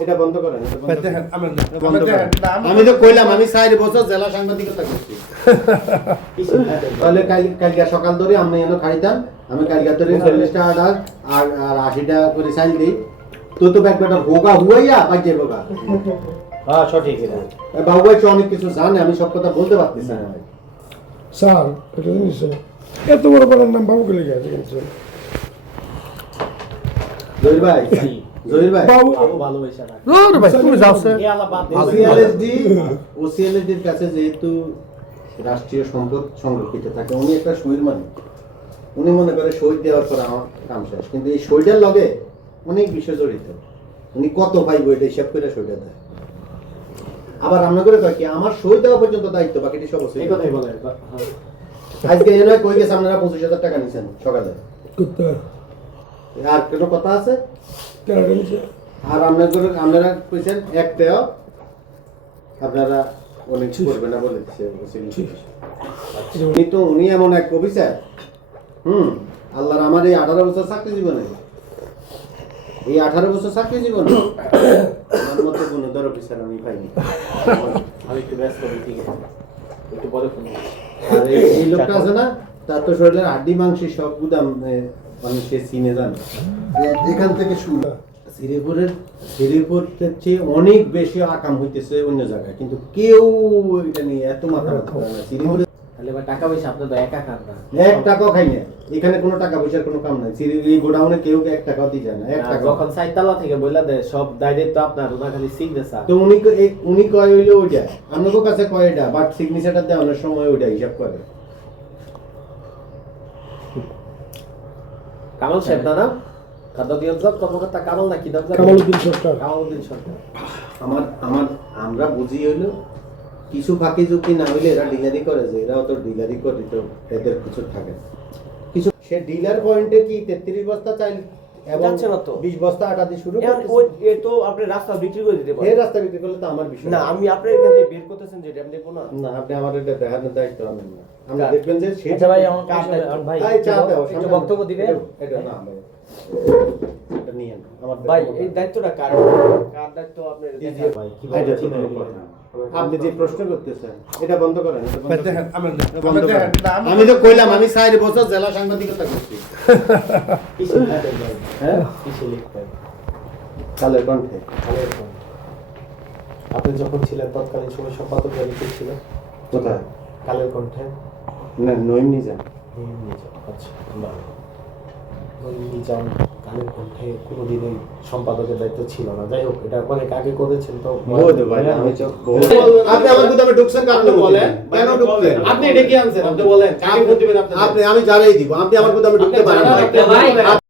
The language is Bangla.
এটা বন্ধ করেন আমি তো কইলাম আমি চার বছর জেলা সাংবাদিকতা করছি। তাহলে কালকে সকাল ধরে আমি এনে খাইতাম আমি কালকে ধরে চল্লিশটা অর্ডার আর আর আশিটা করে চাইল দিই। তো তো হোগা হুয়াইয়া বাজে হোগা হ্যাঁ সঠিক এটা। বাবু ভাই অনেক কিছু জানে আমি সব কথা বলতে পারতেছি না। স্যার এটা জিনিস এত বড় বড় নাম বাবু গেলে গেছে ভাই জহির ভাই বাবু ভালোবাসা রাখে। ভাই তুমি যাও স্যার। বাদ ওসিএলএসডি ওসিএলএসডির কাছে যেহেতু রাষ্ট্রীয় সম্পদ সংরক্ষিত থাকে উনি একটা সইর মালিক উনি মনে করে সই দেওয়ার পর আমার কাম শেষ। কিন্তু এই সইটার লগে অনেক বিষয় জড়িত। উনি কত পাইব এটা হিসাব করে সইটা দেয়। আবার আমরা করে কয় কি আমার সই দেওয়া পর্যন্ত দায়িত্ব বাকিটি সব ওসি এই কথাই বলেন হ্যাঁ। আজকে এনে কই গেছে? আপনারা পঁচিশ হাজার টাকা নিছেন সকালে। আর কোনো কথা আছে? আর আপনারা কইছেন একটাও আপনারা অনেক করবে না বলে দিচ্ছে উনি তো উনি এমন এক অফিসার। হুম আল্লাহর আমার এই আঠারো বছর চাকরি জীবনে। এই আঠারো বছর চাকরি জীবনে আমার মতো গুণধর অফিসার আমি পাইনি। আমি একটু ব্যস্ত ঠিক আছে একটু পরে ফোন আর এই- লোকটা আছে না তার তো শরীরের হাড্ডি মাংসের সব গুদাম মানে সে চিনে জানে। এ- এখান থেকে শুরু? শ্রীপুরের শ্রীপুরের চেয়ে অনেক বেশি আকাম হইতেছে অন্য জায়গায় কিন্তু কেউ এটা নিয়ে এত মাথা ব্যথা করে না। শ্রীপুরে তাহলে টাকা পয়সা আপনার তো একা খান না। এক টাকাও খাই না এখানে কোনো টাকা পয়সার কোনো কাম নাই। এই গোডাউনে কেউ এক টাকাও দিয়ে যায় না এক টাকা যখন সাইতালা থেকে বইলা দেয় সব দায়িত্ব আপনার ওনার খালি সিগনেচার তো উনি উনি কয় হইল ওইটা? আপনাদের কাছে কয় এটা? বাট সিগনেচারটা দেওয়ানোর সময় ওইটা হিসাব করে। কামাল সাহেব না না। খাদ্য নিয়ন্ত্রক কর্মকর্তা কামাল না কি নাম? কামালউদ্দিন সরকার। কামালউদ্দিন সরকার। আমার আমার আমরা বুঝি হইল কিছু ফাঁকি ঝুঁকি না হইলে এরা ডিলারি করে যে এরাও তো ডিলারি করে তো এদের কিছু থাকে কিছু সে ডিলার পয়েন্টে কি তেত্রিশ বস্তা চাইল এবং যাচ্ছে না তো। বিশ বস্তা আটা দিয়ে শুরু এ তো আপনি রাস্তা বিক্রি করে দিতে এই পারেন রাস্তা বিক্রি করলে তো আমার বিষয় না আমি আপনার এখান থেকে বের করতেছেন যেটা আপনি দেখব না। না আপনি আমার এটা দেখানোর দায়িত্ব আমি না। আপনি দেখবেন যে সে আচ্ছা ভাই আমার ভাই চা দাও, একটু বক্তব্য এটা- এটা না ভাই। এই দায়িত্বটা কার? কার দায়িত্ব। আপনি যে প্রশ্ন করতেছেন এটা বন্ধ করেন আমি তো কইলাম আমি চার বছর জেলা সাংবাদিকতা করছি? হ্যাঁ? কালের কণ্ঠে। কালের যখন ছিলেন তৎকালীন সময় সম্পাদক ছিল কোথায়? কালের কণ্ঠে। না নইম নিজাম। নিজাম, আচ্ছা কালের কণ্ঠে কোনোদিনই সম্পাদকের দায়িত্ব ছিল না। যাই হোক এটা অনেক আগে করেছেন তো আমি আপনি আমার গুদামে ঢুকছেন আপনি বলেন। কেন আপনি ডেকে আনছেন আপনি বলেন। আপনি আমি জানাই দিব আপনি আমার গুদামে ঢুকতে পারেন